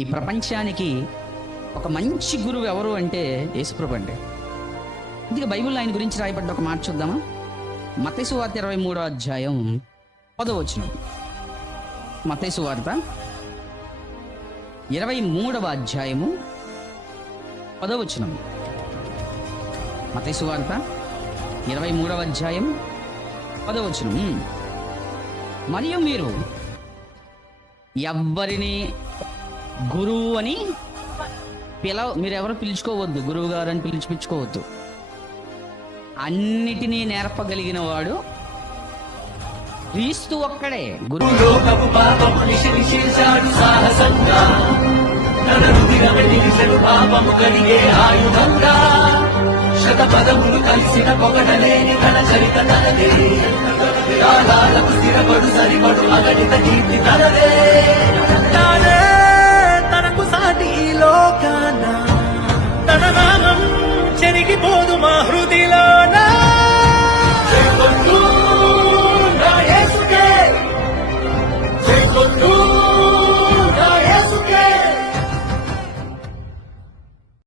ఈ ప్రపంచానికి ఒక మంచి గురువు ఎవరు అంటే యేసుప్రభు అండి. ఇందుకే బైబిల్లో ఆయన గురించి రాయబడ్డ ఒక మాట చూద్దామా? మత్తయి సువార్త 23వ అధ్యాయం 10వ వచనం. మత్తయి సువార్త 23వ అధ్యాయము 10వ వచనం. మత్తయి సువార్త 23వ అధ్యాయం 10వ వచనం. మరియు మీరు ఎవ్వరిని గురువు అని మీరెవరు పిలుచుకోవద్దు, గురువు గారు అని పిలిచిపించుకోవద్దు. అన్నిటినీ నేర్పగలిగిన వాడు క్రీస్తు ఒక్కడే గురువు. శతపదములు కలిసిన పొగడలేని తన చరిత తనదే, స్థిరపడు సరిపడు అగణిత కీర్తి తనదే. తనకు సాటి ఈ లోకాన తన నామం చెరిగిపోదు మా హృదిలో.